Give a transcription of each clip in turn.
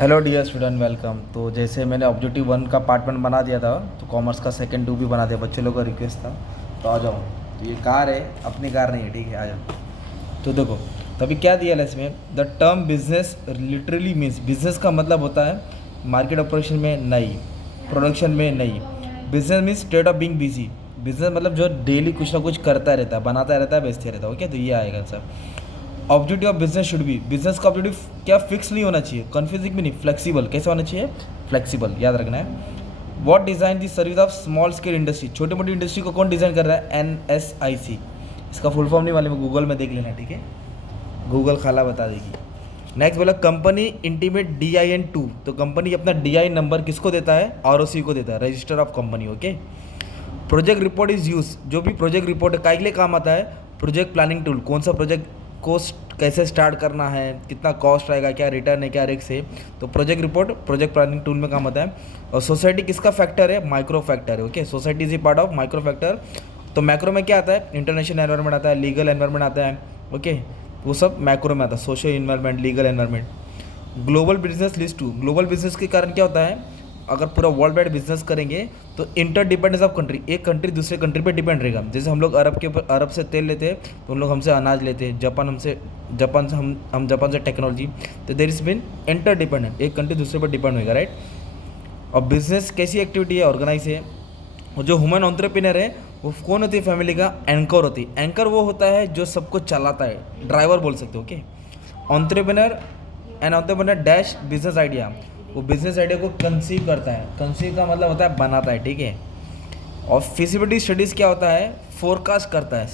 Hello dear student, welcome. तो जैसे मैंने ऑब्जेक्टिव 1 का पार्ट 1 बना दिया था, तो कॉमर्स का सेकंड 2 भी बना दिया। बच्चे लोगों का रिक्वेस्ट था, तो आ जाओ। तो ये कार है, अपनी कार नहीं है, ठीक है, आ जाओ। तो देखो, तभी क्या दिया है इसमें, the term business literally means, business का मतलब होता है मार्केट ऑपरेशन में नहीं, प्रोडक्शन में नहीं। Business means state of being busy. Business मतलब जो डेली कुछ ना कुछ करता रहता है, बनाता रहता है, बेचते रहता है। ओके, तो ये आएगा sir. Objective of business should be, business का ऑब्जेक्टिव क्या फिक्स नहीं होना चाहिए, कन्फ्यूजिंग भी नहीं, फ्लेक्सिबल। कैसे होना चाहिए? फ्लेक्सिबल, याद रखना है। What design the service of small scale industry, छोटी मोटी इंडस्ट्री को कौन डिज़ाइन कर रहा है? NSIC। इसका फुल फॉर्म नहीं मालूम, गूगल में देख लेना, ठीक है, गूगल खाला बता देगी। नेक्स्ट बोला कंपनी इंटीमेट DIN2, तो कंपनी अपना DI नंबर किसको देता है? ROC को देता है, register of company. Okay. Project report is use, जो भी प्रोजेक्ट रिपोर्ट है, काय के लिए काम आता है? Project planning tool. कौन सा प्रोजेक्ट को कैसे स्टार्ट करना है, कितना कॉस्ट आएगा, क्या रिटर्न है, क्या रिस्क है, तो project report project planning tool में काम आता है। और सोसाइटी किसका फैक्टर है? माइक्रो फैक्टर है। Okay, society is a part of micro factor. तो मैक्रो में क्या आता है? इंटरनेशनल एनवायरनमेंट आता है, लीगल एनवायरनमेंट आता है। ओके, वो सब मैक्रो में आता है, social environment, legal environment. Global business list two, global business के कारण क्या होता है? अगर पूरा वर्ल्ड वाइड बिजनेस करेंगे तो इंटर डिपेंडेंस ऑफ कंट्री, एक कंट्री दूसरे कंट्री पे डिपेंड रहेगा। जैसे हम लोग अरब के ऊपर, अरब से तेल लेते हैं, तो उन लोग हमसे अनाज लेते हैं, जापान से हम जापान से टेक्नोलॉजी। तो there is been inter dependent, एक कंट्री दूसरे पर डिपेंड होगा, राइट। और बिजनेस कैसी एक्टिविटी है? ऑर्गेनाइज है। और जो ह्यूमन एंटरप्रेन्योर है वो कौन होती है? फैमिली का एंकर होती है। एंकर वो होता है जो सबको चलाता है, ड्राइवर बोल सकते हो। Okay, entrepreneur and entrepreneur dash business idea, वो बिजनेस आइडिया को कंसीव करता है। कंसीव का मतलब होता है बनाता है, ठीक है। और फिजिबिलिटी स्टडीज़ क्या होता है? फोरकास्ट करता है,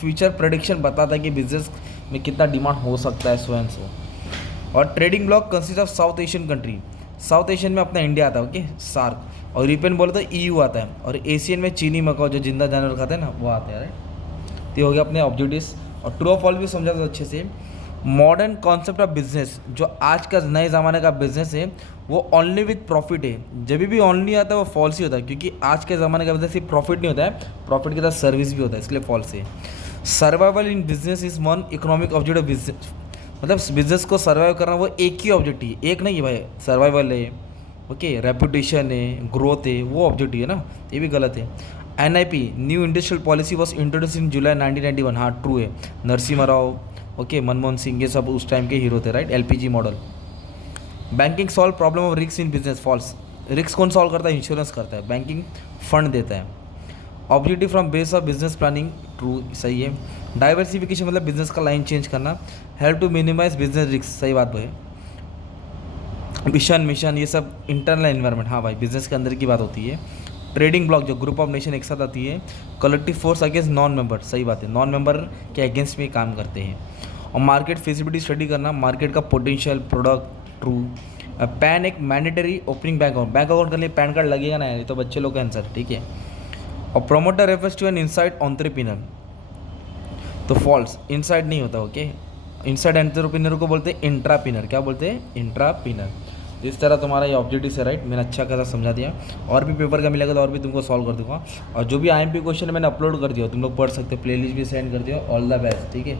फ्यूचर प्रेडिक्शन बताता है कि बिजनेस में कितना डिमांड हो सकता है, सो एंड सो। और trading block consist of South Asian country, South Asian में अपना इंडिया आता है। Okay, SAARC. और यूरोपियन बोले तो EU आता है। और एशियन में चीनी, मकाओ, जो जिंदा जानवर खाते हैं ना, वो आते हैं, राइट। तो ये हो गया अपने ऑब्जेक्टिव्स। और ट्रू ऑफ फॉल्स भी समझा था अच्छे से। मॉडर्न कॉन्सेप्ट ऑफ बिजनेस, जो आज का नए ज़माने का बिजनेस है, वो ओनली विथ प्रॉफिट है। जब भी ओनली आता है वो फॉल्स ही होता है, क्योंकि आज के ज़माने का बिजनेस सिर्फ प्रॉफिट नहीं होता है, प्रॉफिट के साथ सर्विस भी होता है, इसलिए फॉल्स है। Survival in business is one economic objective business, मतलब बिजनेस को सर्वाइव करना वो एक ही ऑब्जेक्टिव है, एक नहीं है भाई। सर्वाइवल है, ओके, रेपुटेशन है, ग्रोथ है, वो ऑब्जेक्टिव है ना, ये भी गलत है। NIP new industrial policy was introduced in July 1991, हाँ ट्रू है। नरसिम्हा राव, ओके, मनमोहन सिंह, ये सब उस टाइम के हीरो थे, right. LPG model. Banking solve problem of risk in business, false. Risk कौन सॉल्व करता है? इंश्योरेंस करता है। बैंकिंग फंड देता है। Objective from base of business planning, true, सही है। डाइवर्सिफिकेशन मतलब बिजनेस का लाइन चेंज करना। Help to minimize business risk, सही बात है। मिशन ये सब इंटरनल एनवायरनमेंट, हाँ भाई, बिजनेस के अंदर की बात होती है। ट्रेडिंग ब्लॉक, जो ग्रुप ऑफ नेशन एक साथ आती है। Collective force against non member, सही बात है, नॉन मेंबर के अगेंस्ट में काम करते हैं। और मार्केट फिजिबिलिटी स्टडी करना, मार्केट का पोटेंशियल, प्रोडक्ट, ट्रू। पैन एक mandatory opening bank account, bank account के लिए पैन कार्ड लगेगा ना, ये तो बच्चे लोग का आंसर, ठीक है। और promoter refers to an inside entrepreneur, तो फॉल्स, इनसाइड नहीं होता। ओके, इनसाइड एंटरप्रेन्योर को बोलते हैं इंट्राप्रेन्योर, क्या बोलते हैं? इंट्राप्रेन्योर। इस तरह तुम्हारा ये ऑब्जेक्टिव है, राइट। मैंने अच्छा खासा समझा दिया, और भी पेपर का मिलेगा तो और भी तुमको सॉल्व कर दूंगा। और जो भी IMP क्वेश्चन मैंने अपलोड कर दिया, तुम लोग पढ़ सकते हो, प्लेलिस्ट भी सेंड कर दिया। ऑल द बेस्ट, ठीक है।